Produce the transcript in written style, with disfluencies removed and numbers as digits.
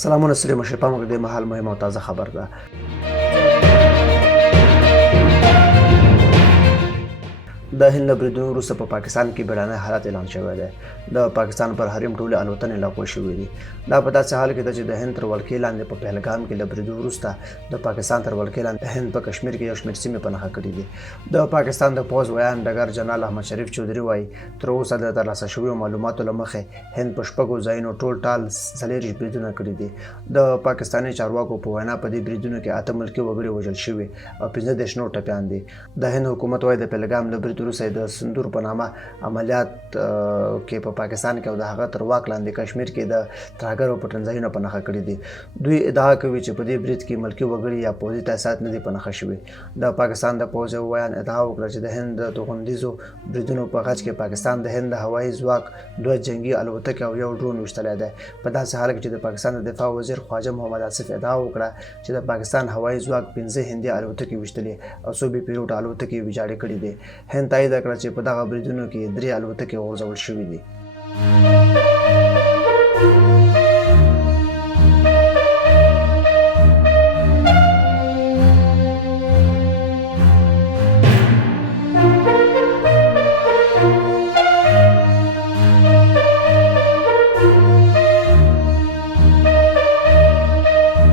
سلامونه ستړي مشر پام وکړئ د مهال مهم او تازه خبر ده. د هند له بریدونو وروسته په پاکستان کې بیړنی حالت اعلان شوی دی. د پاکستان پر حریم ټولې الوتنې لغوه شوې دي. دا په داسې حال کې ده چې د هند تر ولکې لاندې په پهلګام کې له بریدو وروسته د پاکستان تر ولکې لاندې د هند په کشمیر کې یو شمېر سیمې په نښه کړي دي. د پاکستان د پوځ ویان ډګر جنرال احمد شریف چودھري وایي تر اوسه د ترلاسه شویو معلوماتو له مخې هند په شپږو ځایونو ټول ټال 40 بریدونه کړي دي. د پاکستاني چارواکو په وینا په دې بریدونو کې 8 ملکي وګړي وژل شوي او 15 نور ټپیان دي. د هند حکومت وایي د پهلګام له برید وروسته د سندور په نامه عملیات کې په پاکستان کې او د هغه تر واک لاندې کشمیر کې د ترهګرو پټنځایونه په نښه کړي دي. دوی ادعا کوي چې په دې برید کې ملکي وګړي یا پوځي تاسیسات نه دي په نښه شوي. د پاکستان د پوځ یو ویان ادعا وکړه چې د هند د توغندیزو بریدونو په غچ کې پاکستان د هند د هوایي ځواک 2 جنگي الوتکې او یو ډرون ویشتلی دی. په داسې حال کې چې د پاکستان د دفاع وزیر خواجه محمد آصف ادعا وکړه چې د پاکستان هوایي ځواک 15 هندي الوتکې ویشتلي او 100 بې پیلوټه الوتکې ویجاړې کړي دي. هند تایید کړه چې په دغه بریدونو کې 3 الوتکې غورځول شوي دي.